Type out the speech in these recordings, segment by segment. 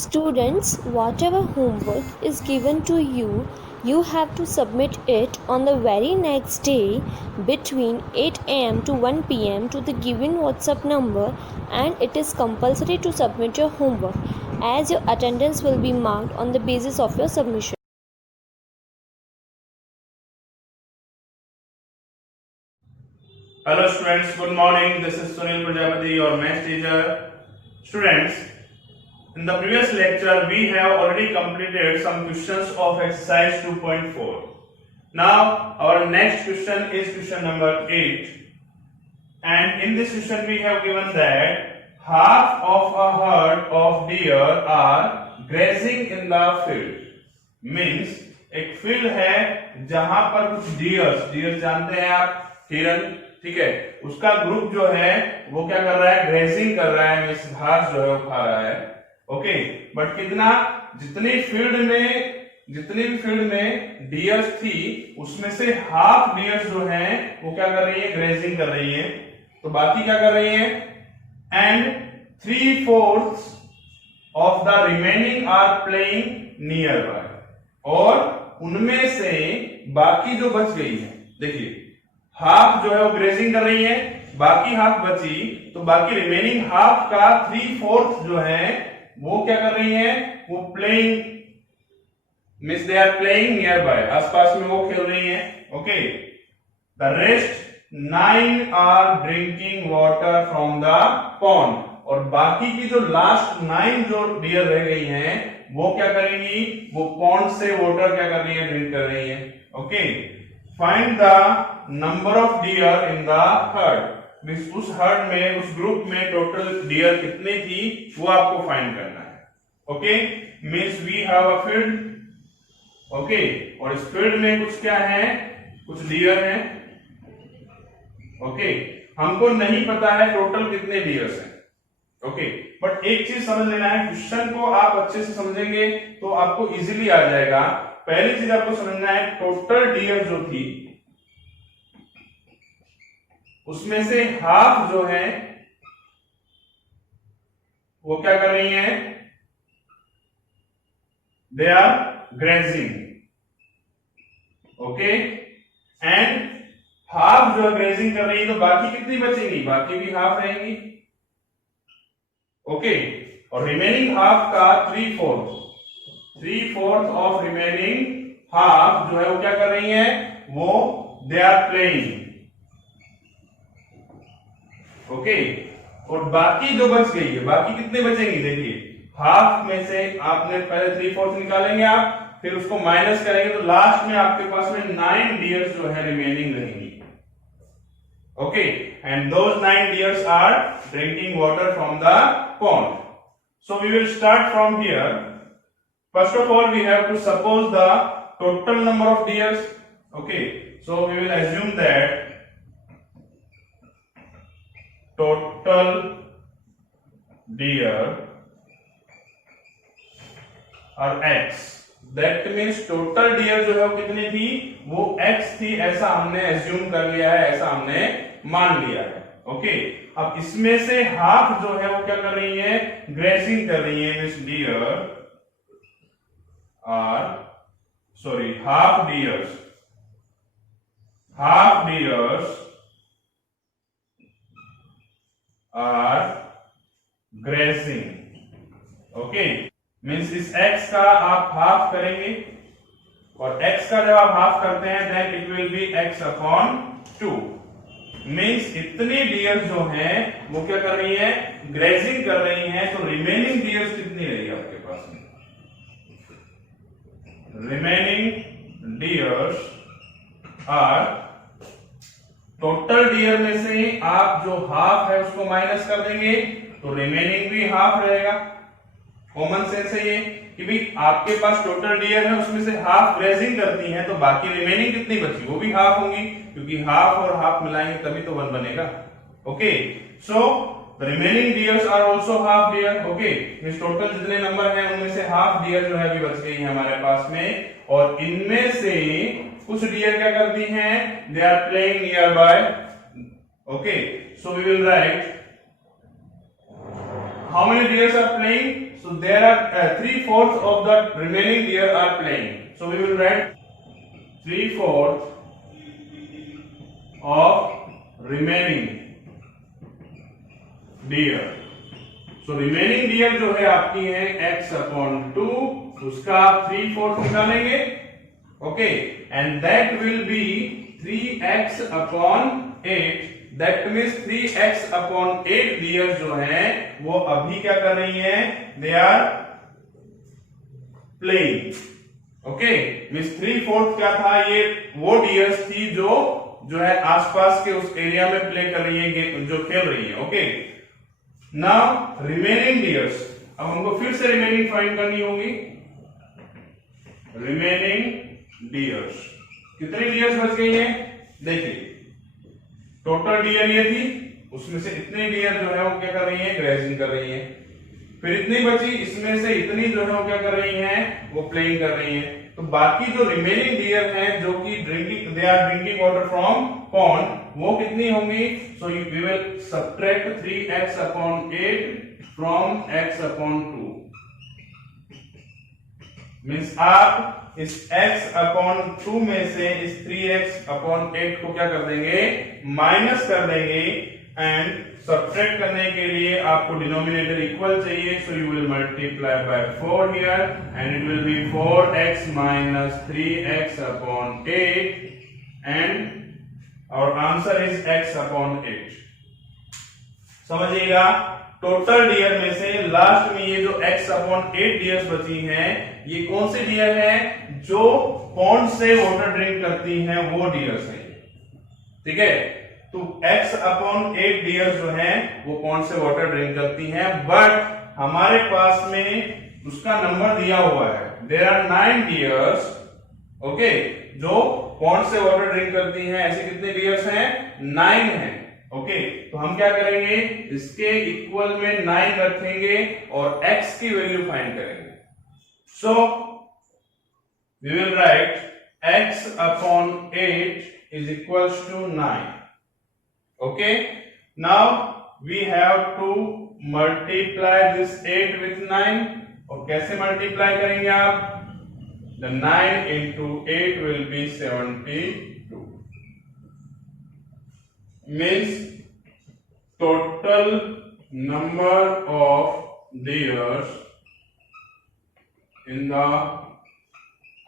Students, whatever homework is given to you, you have to submit it on the very next day between 8 am to 1 pm to the given WhatsApp number, and it is compulsory to submit your homework as your attendance will be marked on the basis of your submission. Hello students, good morning. This is Sunil Prajapati, your math teacher. Students, in the previous lecture we have already completed some questions of exercise 2.4. Now our next question is question number 8. And in this question we have given that half of a herd of deer are grazing in the field. Means एक field है जहां पर कुछ dears जानते हैं आप, हिरन, ठीक है, उसका ग्रुप जो है वो क्या कर रहा है, ग्रेजिंग कर रहा है, मींस घास जो है वो खा रहा है. ओके, बट कितना, जितनी भी फील्ड में डियर्स थी उसमें से हाफ डियर्स जो है वो क्या कर रही है, ग्रेजिंग कर रही है, तो बाकी क्या कर रही है, and 3/4 of the remaining are playing nearby, और उनमें से बाकी जो बच गई है, देखिए हाफ जो है वो ग्रेजिंग कर रही है, बाकी हाफ बची, तो बाकी रिमेनिंग हाफ का 3/4 जो है वो क्या कर रही है, वो playing, means they are playing nearby, आसपास में वो खेल रही है. Okay, the rest 9 are drinking water from the pond, और बाकी की जो लास्ट 9 जो डियर रह गई हैं वो क्या करेंगी, वो पॉन्ड से वाटर क्या कर रही है, ड्रिंक कर रही है. Okay, find the number of dear in the heard, means उस हर्ड में, उस ग्रुप में टोटल डियर कितनी थी वो आपको फाइंड करना है. Okay, means we have a field. Okay, और इस फील्ड में कुछ क्या है, कुछ डियर हैं. ओके, हमको नहीं पता है टोटल कितने डियर्स हैं. ओके, बट एक चीज समझ लेना है, क्वेश्चन को आप अच्छे से समझेंगे तो आपको इजीली आ जाएगा. पहली चीज आपको समझना है, टोटल डियर जो थी उसमें से हाफ जो है वो क्या कर रही है, they are grazing. Okay, and half जो है ग्रेजिंग कर रही है, तो बाकी कितनी बचेंगी, बाकी भी हाफ रहेंगी. ओके, और रिमेनिंग हाफ का 3/4 ऑफ रिमेनिंग हाफ जो है वो क्या कर रही है, वो दे आर प्लेइंग. ओके, और बाकी जो बच गई है, बाकी कितने बचेंगी, देखिए हाफ में से आपने पहले 3/4 निकालेंगे आप, फिर उसको माइनस करेंगे, तो लास्ट में आपके पास में 9 डियर्स जो है रिमेनिंग रहेंगी. Okay, and those 9 deers are drinking water from the pond. So we will start from here. First of all, we have to suppose the total number of deers. Okay, so we will assume that total deer are x. That means total deer जो है वो कितनी थी, वो x थी, ऐसा हमने assume कर लिया है, ऐसा हमने मान लिया है. ओके, अब इसमें से हाफ जो है वो क्या कर रही है, ग्रेजिंग कर रही है, means deer are, sorry, half deers are grazing. Okay, means इस x का आप हाफ करेंगे, और x का जब आप हाफ करते हैं then it will be x upon 2. Means इतनी डियर्स जो हैं वो क्या कर रही है, ग्रेजिंग कर रही हैं, तो रिमेनिंग डियर्स कितनी रहेगी आपके पास में, remaining deers are, total deer में से आप जो हाफ है उसको माइनस कर देंगे तो रिमेनिंग भी हाफ रहेगा. कॉमन सेंस है ये कि भाई आपके पास टोटल डियर है, उसमें से हाफ ग्रेजिंग करती हैं, तो बाकी रिमेनिंग कितनी बची, वो भी हाफ होंगी, क्योंकि हाफ और हाफ मिलाएंगे तभी तो 1 बनेगा. Okay, so the remaining deers are also half deer. Okay, means total जितने नंबर हैं उनमें से हाफ डियर जो है अभी बच गई है हमारे पास में, और इनमें से कुछ डियर क्या करती हैं, they are playing nearby. Okay, so we will write how many deers are playing, so there are 3/4 of the remaining deer are playing. So we will write 3/4 of remaining deer. So remaining deer जो है आपकी है x/2, उसका आप 3/4 निकालेंगे. Okay, and that will be 3x/8. That means 3x/8 deer जो है वो अभी क्या कर रही है, they are playing. Okay, means 3/4 क्या था, ये वो डियर्स थी जो है आसपास के उस एरिया में प्ले कर रही है, जो खेल रही है. ओके, नाउ रिमेनिंग डियर्स, अब हमको फिर से रिमेनिंग फाइंड करनी होगी. रिमेनिंग डियर्स, कितनी डियर्स बच गई हैं, देखिए टोटल डियर ये थी, उसमें से इतनी डियर जो है वो क्या कर रही है, ग्रेजिंग कर रही है. फिर इतनी बची, इसमें से इतनी जो है वो क्या कर रही हैं, वो प्लेइंग कर रही हैं. तो बाकी जो रिमेनिंग डियर हैं जो कि drinking, they are drinking water from pond, वो कितनी होंगी. So we will subtract 3x/8 from x/2. Means आप इस x/2 में से इस 3x/8 को क्या कर देंगे, माइनस कर देंगे. एंड सब्ट्रैक्ट करने के लिए आपको डिनोमिनेटर इक्वल चाहिए. सो you will multiply by 4 here and it will B 4x minus 3x/8 and our answer is x/8. समझिएगा, टोटल डियर में से लास्ट में ये जो x/8 डियर्स बची हैं, ये कौन सी डियर है, जो पॉन्ड से वाटर ड्रिंक करती हैं, वो डियर्स हैं. ठीक है, तो x/8 डियर्स जो हैं वो पॉन्ड से वाटर ड्रिंक करती हैं, बट हमारे पास में उसका नंबर दिया हुआ है. There are 9 deers. ओके, जो पॉन्ड से वाटर ड्रिंक करती हैं, ऐसे कितने डियर्स हैं, 9 हैं. ओके, तो हम क्या करेंगे, इसके इक्वल में 9 रखेंगे और x की वैल्यू फाइंड करेंगे. So we will write x/8 is equals to 9. Okay, now we have to multiply this 8 with 9. और कैसे मल्टीप्लाई करेंगे आप, the 9 into 8 will be 72. Means total number of deers in the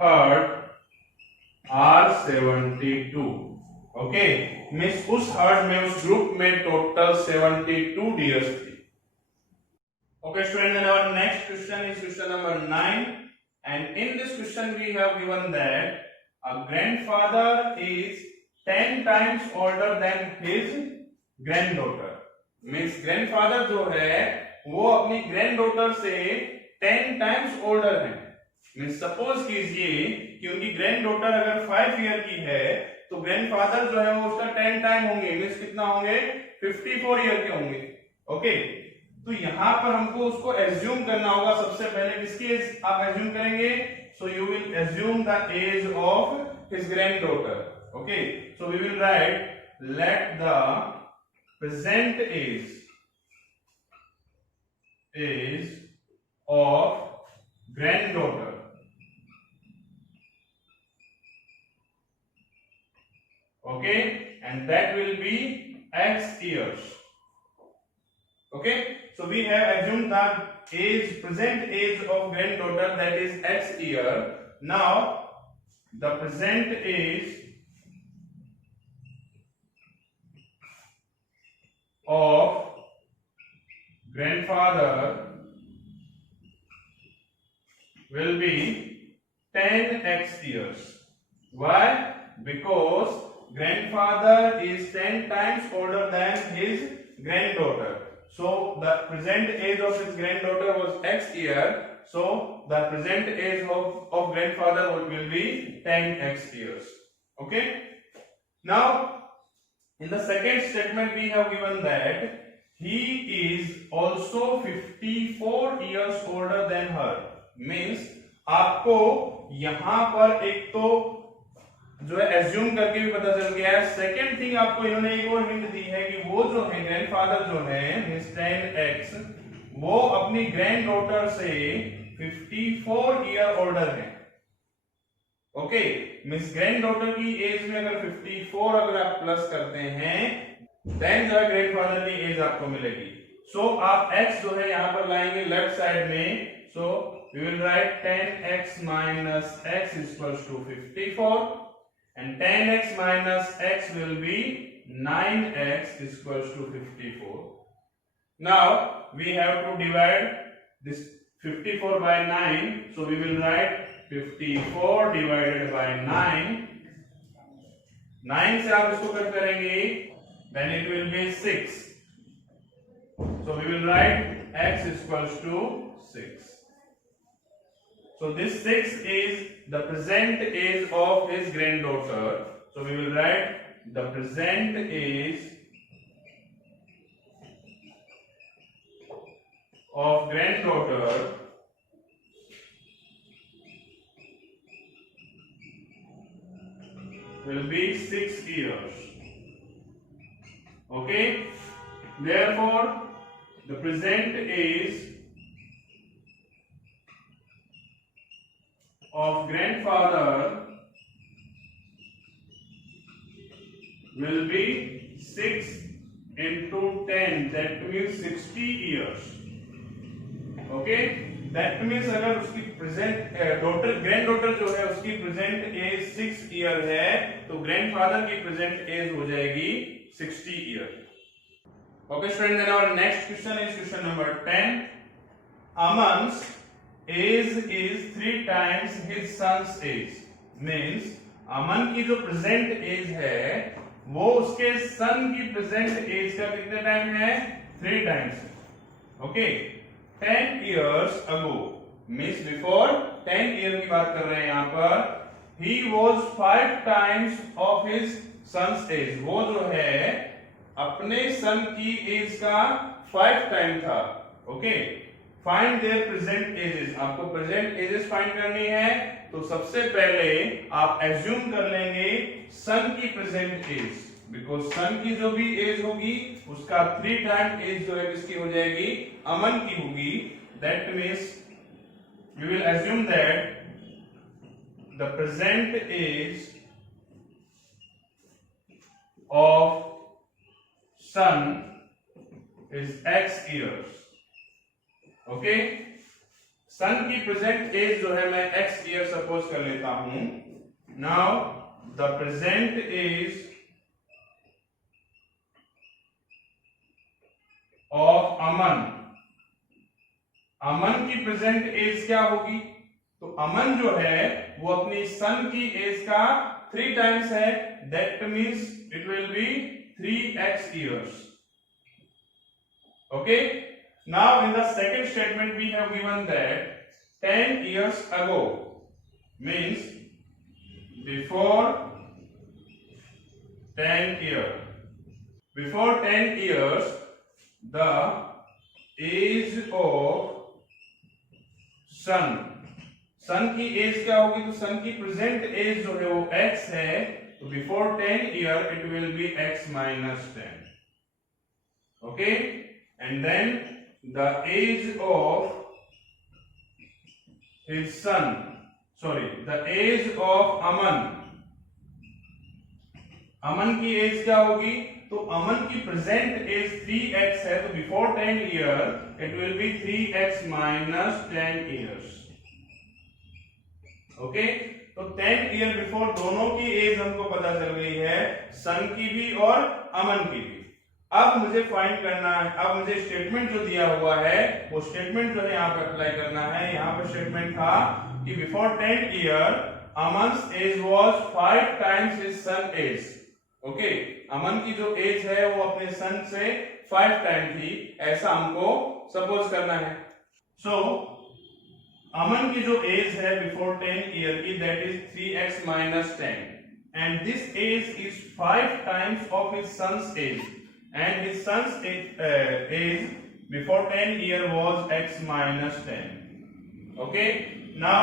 herd are 72. Okay, means उस herd में, उस group में total 72 deers थी. Okay student, then our next question is question number 9. And in this question we have given that a grandfather is 10 times older than his granddaughter. Means grandfather जो है वो अपनी granddaughter से 10 times older है. Means suppose कीजिए कि उनकी granddaughter अगर 5 ईयर की है, तो ग्रैंडफादर जो है वो उसका 10 टाइम होंगे. मीन्स कितना होंगे, 54 ईयर के होंगे. ओके, तो यहां पर हमको उसको एज्यूम करना होगा. सबसे पहले किसकी एज आप एज्यूम करेंगे, so you will assume the age of his granddaughter. Okay, so we will write let the present age of granddaughter okay, and that will be x years. Okay, so we have assumed that present age of granddaughter, that is x year. Now the present age of grandfather will be 10x years. Why? Because grandfather is 10 times older than his granddaughter. So the present age of his granddaughter was x year. So the present age of grandfather will be 10x years. Okay. Now in the second statement we have given that he is also 54 years older than her. Means आपको यहां पर एक तो जो है assume करके भी पता चल गया है. सेकेंड थिंग, आपको इन्होंने एक और हिंट दी है कि वो जो है ग्रैंडफादर जो है 10x, वो अपनी ग्रैंड डॉटर से 54 ईयर ओल्डर है। ओके, मिस ग्रैंड डॉटर की एज में अगर 54 अगर आप प्लस करते हैं देन जो है ग्रैंडफादर की एज आपको मिलेगी। सो आप x जो है यहां पर लाएंगे लेफ्ट साइड में। So we will write 10x minus x is equals to 54 and 10x minus x will be 9x is equals to 54. Now we have to divide this 54 by 9, so we will write 54 divided by 9. 9 से आप इसको cut करेंगे then it will be 6. So we will write x is equals to 6. So this 6 is the present age of his granddaughter. So we will write the present age of granddaughter will be 6 years. Okay, therefore the present age of grandfather will be 6 into 10, that means 60 years. Okay, that means अगर उसकी present daughter grand daughter जो है उसकी present as 6 year है तो grandfather की present as हो जाएगी 60 year. Okay student, then our next question is question number 10. Aman's age is 3 times his son's age. Means Aman की जो प्रेजेंट एज है वो उसके सन की प्रेजेंट एज का कितने टाइम है? 3 times. Okay, 10 years ago means before 10 year की बात कर रहे हैं यहाँ पर, he was 5 times of his son's age. वो जो है अपने सन की एज का 5 टाइम था। Okay, find there present ages. आपको प्रेजेंट एजेस फाइंड करनी है तो सबसे पहले आप एज्यूम कर लेंगे सन की प्रेजेंट एज, बिकॉज सन की जो भी एज होगी उसका 3 टाइम एज जो है किसकी हो जाएगी? अमन की होगी। That means we will assume that the present age of son is x years. Okay, son की प्रेजेंट एज जो है मैं x ईयर सपोज कर लेता हूं। Now the present age of Aman, Aman की प्रेजेंट एज क्या होगी? तो अमन जो है वो अपनी सन की एज का 3 टाइम्स है, that means it will be 3x years. Okay, now in the second statement we have given that 10 years ago means before 10 years. Before 10 years the age of सन, सन की एज क्या होगी? तो सन की प्रेजेंट एज जो है वो x है, तो before 10 year it will be x minus 10. Okay, and then the age of his son, sorry the age of Aman, Aman की एज क्या होगी? तो अमन की प्रेजेंट एज 3x है, तो before 10 year it will be 3x minus 10 years. Okay, तो 10 year before दोनों की एज हमको पता चल गई है, सन की भी और अमन की भी। अब मुझे फाइंड करना है, अब मुझे स्टेटमेंट जो दिया हुआ है वो स्टेटमेंट जो है यहाँ पे अप्लाई करना है। यहाँ पे स्टेटमेंट था कि before 10 year Aman's age was 5 times his son age. Okay, Aman की जो एज है वो अपने सन से 5 टाइम थी, ऐसा हमको सपोज करना है। सो अमन की जो एज है बिफोर 10 ईयर की that is 3x minus 10 and this age is 5 times of his son's age and his son's age before 10 year was x minus 10. Okay, now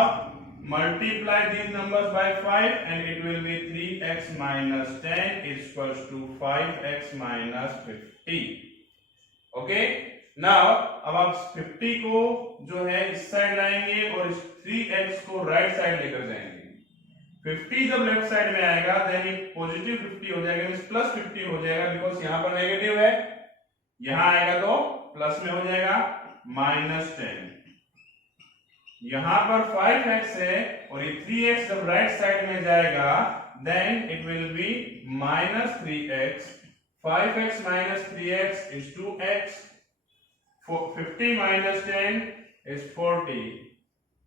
multiply these numbers by 5 and it will be 3x minus 10 is equals to 5x minus 50. Okay, now अब आप 50 को जो है इस side लाएंगे और इस 3x को राइट साइड लेकर जाएंगे। 50 जब लेफ्ट साइड में आएगा देन ये पॉजिटिव 50 हो जाएगा, मींस प्लस 50 हो जाएगा, बिकॉज यहां पर नेगेटिव है, यहां आएगा तो प्लस में हो जाएगा -10। यहां पर 5x है और ये 3x जब राइट साइड में जाएगा then it will be -3x। 5x minus 3x is 2x. 50 minus 10 is 40.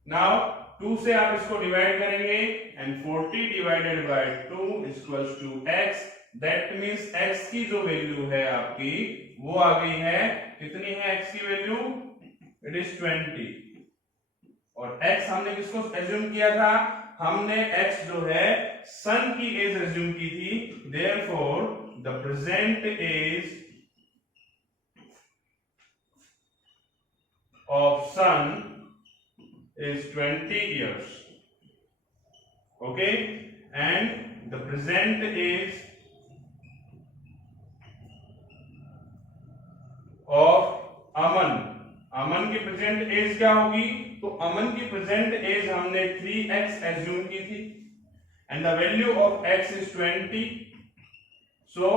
Now 2 से आप इसको डिवाइड करेंगे and 40 divided by 2 is equals to x. That means x की जो वैल्यू है आपकी वो आ गई है, कितनी है x की वैल्यू? It is 20. और x हमने किसको एज्यूम किया था? हमने x जो है सन की एज एज्यूम की थी। Therefore the present age of sun is 20 years. Okay, and the present age of अमन की प्रेजेंट एज क्या होगी? तो अमन की प्रेजेंट एज हमने 3x एज्यूम की थी and the value of x is 20. So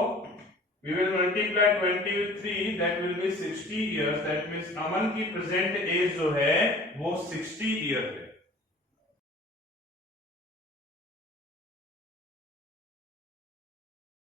we will multiply 20 with 3, that will be 60 years. That means अमन की present as जो है वो 60 ईयर है।